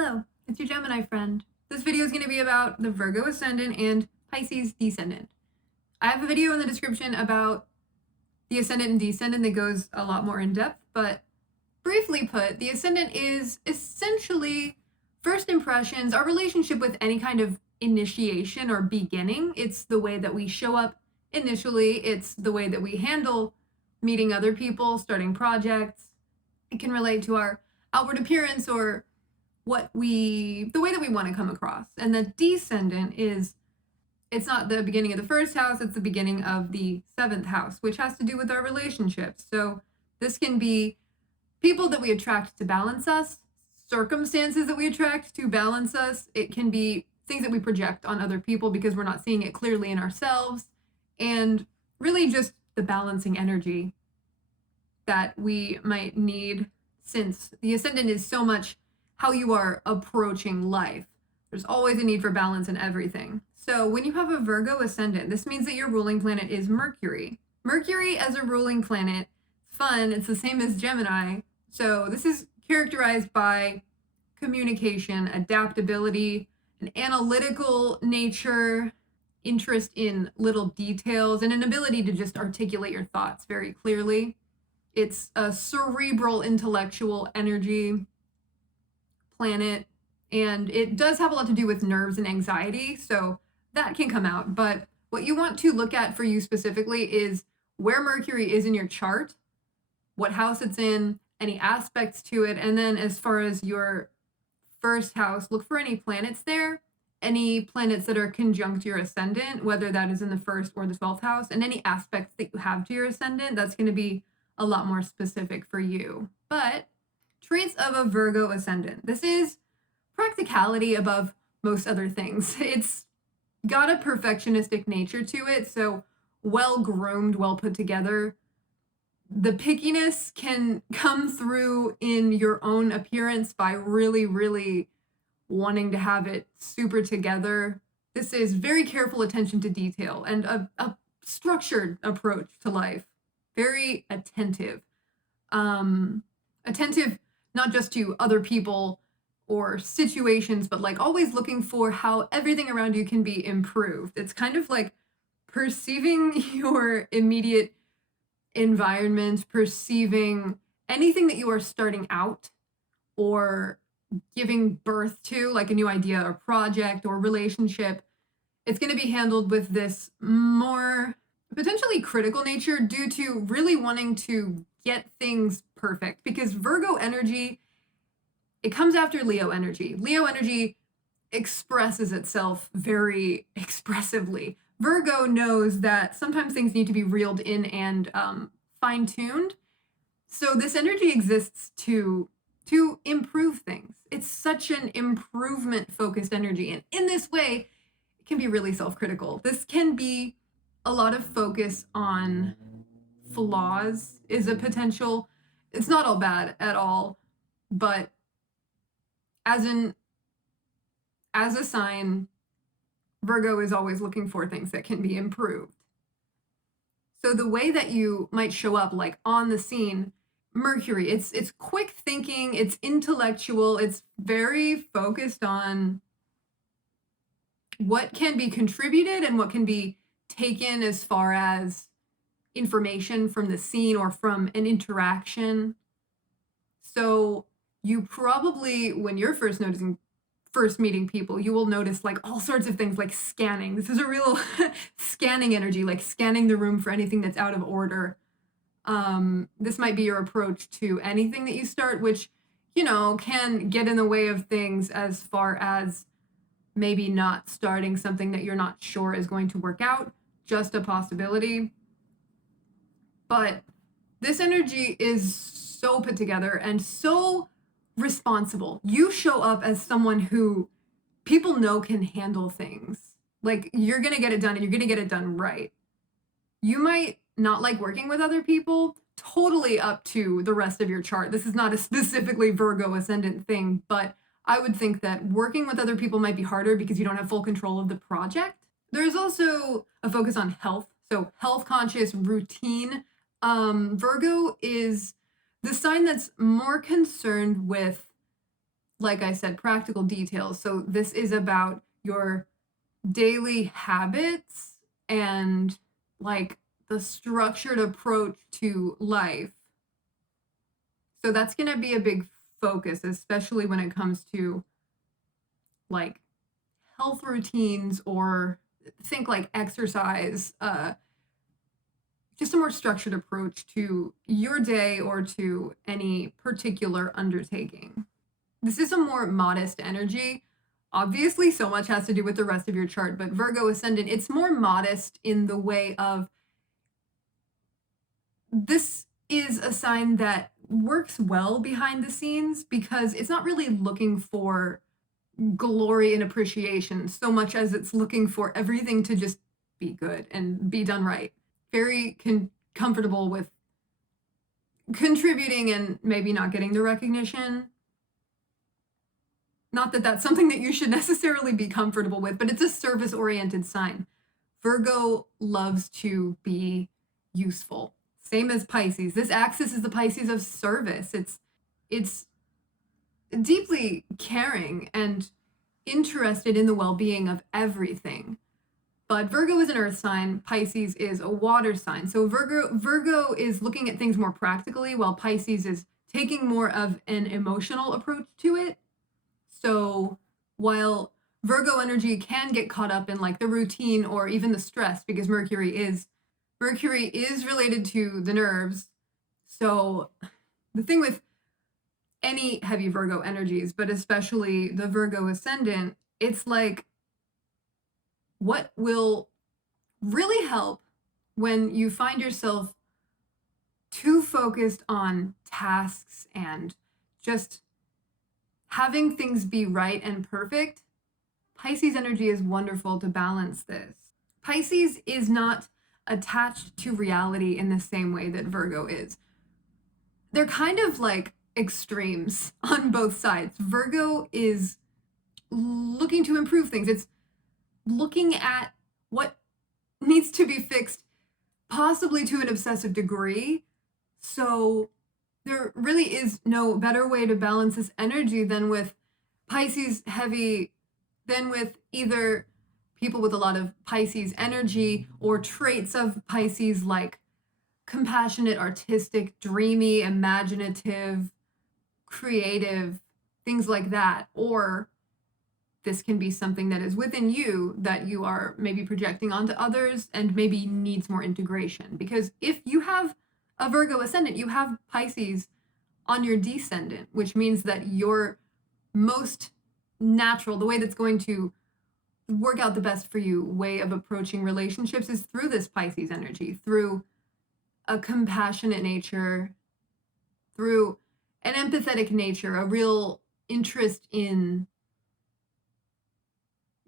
Hello, it's your Gemini friend. This video is going to be about the Virgo Ascendant and Pisces Descendant. I have a video in the description about the Ascendant and Descendant that goes a lot more in depth, but briefly put, the Ascendant is essentially first impressions, our relationship with any kind of initiation or beginning. It's the way that we show up initially, it's the way that we handle meeting other people, starting projects. It can relate to our outward appearance or the way that we want to come across. And the Descendant it's not the beginning of the first house, it's the beginning of the seventh house, which has to do with our relationships. So this can be people that we attract to balance us, circumstances that we attract to balance us. It can be things that we project on other people because we're not seeing it clearly in ourselves, and really just the balancing energy that we might need, since the Ascendant is so much how you are approaching life. There's always a need for balance in everything. So when you have a Virgo Ascendant, this means that your ruling planet is Mercury. Mercury as a ruling planet, fun, it's the same as Gemini. So this is characterized by communication, adaptability, an analytical nature, interest in little details, and an ability to just articulate your thoughts very clearly. It's a cerebral, intellectual energy planet, and it does have a lot to do with nerves and anxiety, so that can come out. But what you want to look at for you specifically is where Mercury is in your chart, what house it's in, any aspects to it, and then as far as your first house, look for any planets there, any planets that are conjunct your ascendant, whether that is in the first or the 12th house, and any aspects that you have to your ascendant. That's going to be a lot more specific for you. But traits of a Virgo Ascendant. This is practicality above most other things. It's got a perfectionistic nature to it, so well-groomed, well put together. The pickiness can come through in your own appearance by really, really wanting to have it super together. This is very careful attention to detail and a structured approach to life. Very attentive. Attentive not just to other people or situations, but like always looking for how everything around you can be improved. It's kind of like perceiving your immediate environment, perceiving anything that you are starting out or giving birth to, like a new idea or project or relationship. It's going to be handled with this more potentially critical nature due to really wanting to get things perfect, because Virgo energy, it comes after Leo energy. Leo energy expresses itself very expressively. Virgo knows that sometimes things need to be reeled in and fine-tuned. So this energy exists to improve things. It's such an improvement-focused energy. And in this way, it can be really self-critical. This can be a lot of focus on flaws is a potential. It's not all bad at all, but as a sign, Virgo is always looking for things that can be improved. So the way that you might show up, like on the scene, Mercury, it's quick thinking, it's intellectual, it's very focused on what can be contributed and what can be taken as far as information from the scene or from an interaction. So you probably, when you're first meeting people, you will notice like all sorts of things like scanning. This is a real scanning energy, like scanning the room for anything that's out of order. This might be your approach to anything that you start, which, can get in the way of things as far as maybe not starting something that you're not sure is going to work out, just a possibility. But this energy is so put together and so responsible. You show up as someone who people know can handle things. Like, you're going to get it done and you're going to get it done right. You might not like working with other people, totally up to the rest of your chart. This is not a specifically Virgo Ascendant thing, but I would think that working with other people might be harder because you don't have full control of the project. There's also a focus on health. So health conscious, routine. Virgo is the sign that's more concerned with like I said, practical details. So this is about your daily habits and like the structured approach to life. So that's going to be a big focus, especially when it comes to like health routines, or think like exercise, just a more structured approach to your day or to any particular undertaking. This is a more modest energy. Obviously, so much has to do with the rest of your chart, but Virgo Ascendant, it's more modest in the way of this is a sign that works well behind the scenes because it's not really looking for glory and appreciation so much as it's looking for everything to just be good and be done right. Very comfortable with contributing and maybe not getting the recognition. Not that that's something that you should necessarily be comfortable with, but it's a service-oriented sign. Virgo loves to be useful. Same as Pisces. This axis is the Pisces of service. It's deeply caring and interested in the well-being of everything. But Virgo is an earth sign, Pisces is a water sign. So Virgo is looking at things more practically, while Pisces is taking more of an emotional approach to it. So while Virgo energy can get caught up in like the routine or even the stress, because Mercury is related to the nerves. So the thing with any heavy Virgo energies, but especially the Virgo ascendant, it's like what will really help when you find yourself too focused on tasks and just having things be right and perfect. Pisces energy is wonderful to balance this. Pisces is not attached to reality in the same way that Virgo is. They're kind of like extremes on both sides. Virgo is looking to improve things. It's looking at what needs to be fixed, possibly to an obsessive degree. So there really is no better way to balance this energy than with Pisces heavy, than with either people with a lot of Pisces energy or traits of Pisces like compassionate, artistic, dreamy, imaginative, creative, things like that. Or this can be something that is within you that you are maybe projecting onto others and maybe needs more integration. Because if you have a Virgo ascendant, you have Pisces on your descendant, which means that your most natural, the way that's going to work out the best for you way of approaching relationships is through this Pisces energy, through a compassionate nature, through an empathetic nature, a real interest in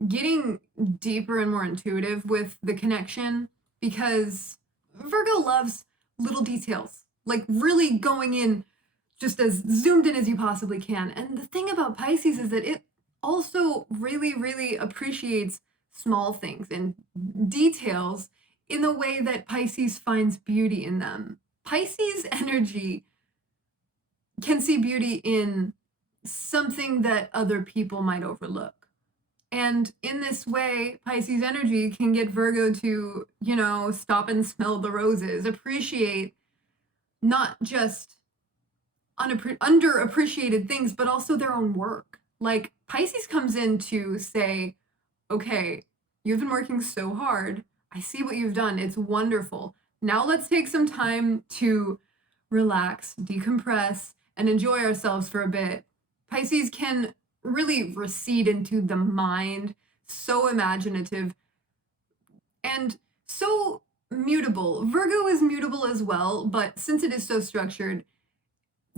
getting deeper and more intuitive with the connection, because Virgo loves little details, like really going in just as zoomed in as you possibly can. And the thing about Pisces is that it also really, really appreciates small things and details in the way that Pisces finds beauty in them. Pisces energy can see beauty in something that other people might overlook. And in this way, Pisces energy can get Virgo to, stop and smell the roses, appreciate not just underappreciated things, but also their own work. Like Pisces comes in to say, okay, you've been working so hard. I see what you've done. It's wonderful. Now let's take some time to relax, decompress, and enjoy ourselves for a bit. Pisces can really recede into the mind, so imaginative and so mutable. Virgo is mutable as well, but since it is so structured,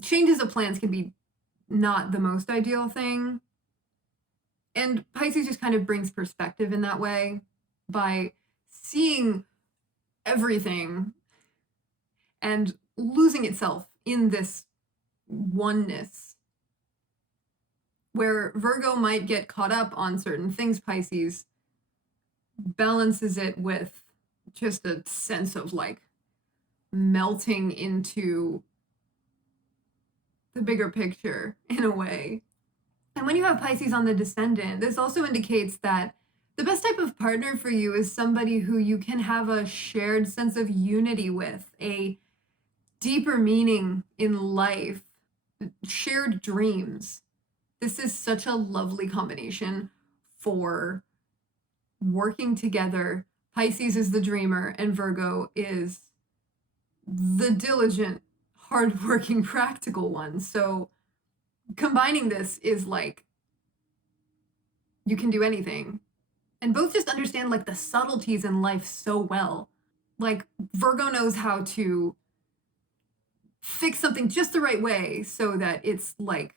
changes of plans can be not the most ideal thing. And Pisces just kind of brings perspective in that way by seeing everything and losing itself in this oneness. Where Virgo might get caught up on certain things, Pisces balances it with just a sense of like melting into the bigger picture in a way. And when you have Pisces on the descendant, this also indicates that the best type of partner for you is somebody who you can have a shared sense of unity with, a deeper meaning in life, shared dreams. This is such a lovely combination for working together. Pisces is the dreamer, and Virgo is the diligent, hardworking, practical one. So combining this is like, you can do anything. And both just understand like the subtleties in life so well. Like Virgo knows how to fix something just the right way so that it's like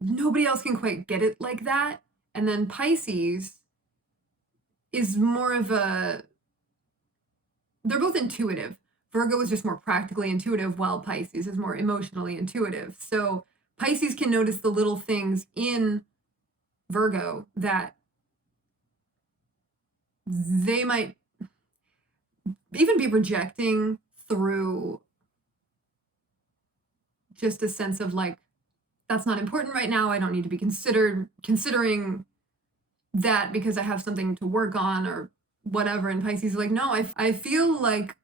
nobody else can quite get it like that. And then Pisces is more of a, they're both intuitive. Virgo is just more practically intuitive, while Pisces is more emotionally intuitive. So Pisces can notice the little things in Virgo that they might even be rejecting through just a sense of like, that's not important right now. I don't need to be considering that because I have something to work on or whatever. And Pisces is like, no, I feel like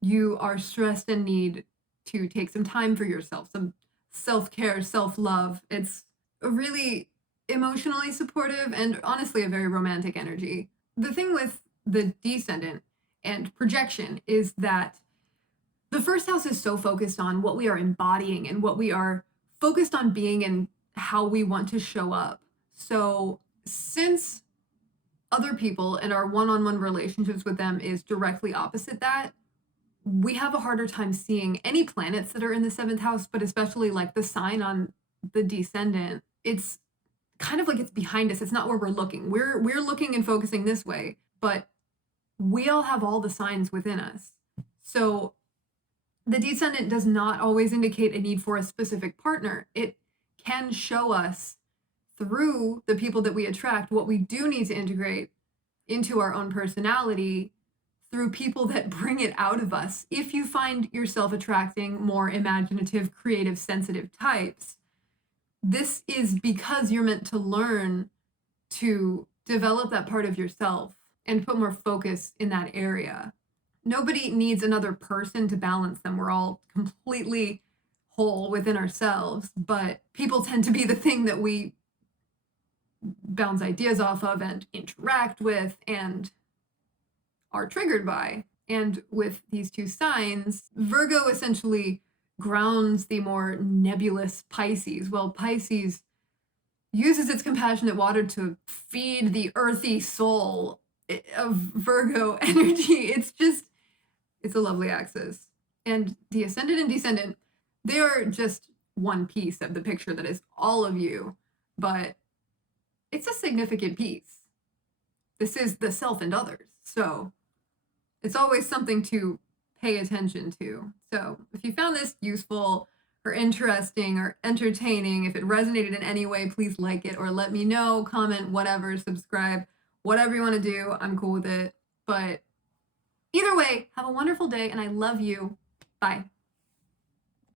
you are stressed and need to take some time for yourself, some self-care, self-love. It's a really emotionally supportive and honestly a very romantic energy. The thing with the descendant and projection is that the first house is so focused on what we are embodying and what we are focused on being and how we want to show up. So since other people and our one-on-one relationships with them is directly opposite that, we have a harder time seeing any planets that are in the 7th house, but especially like the sign on the descendant. It's kind of like it's behind us. It's not where we're looking. We're looking and focusing this way, but we all have all the signs within us. So the descendant does not always indicate a need for a specific partner. It can show us through the people that we attract what we do need to integrate into our own personality through people that bring it out of us. If you find yourself attracting more imaginative, creative, sensitive types, this is because you're meant to learn to develop that part of yourself and put more focus in that area. Nobody needs another person to balance them. We're all completely whole within ourselves, but people tend to be the thing that we bounce ideas off of and interact with and are triggered by. And with these two signs, Virgo essentially grounds the more nebulous Pisces, while Pisces uses its compassionate water to feed the earthy soul of Virgo energy. It's a lovely axis. And the ascendant and descendant, they are just one piece of the picture that is all of you, but it's a significant piece. This is the self and others. So it's always something to pay attention to. So if you found this useful or interesting or entertaining, if it resonated in any way, please like it or let me know, comment, whatever, subscribe, whatever you want to do. I'm cool with it. But either way, have a wonderful day and I love you. Bye.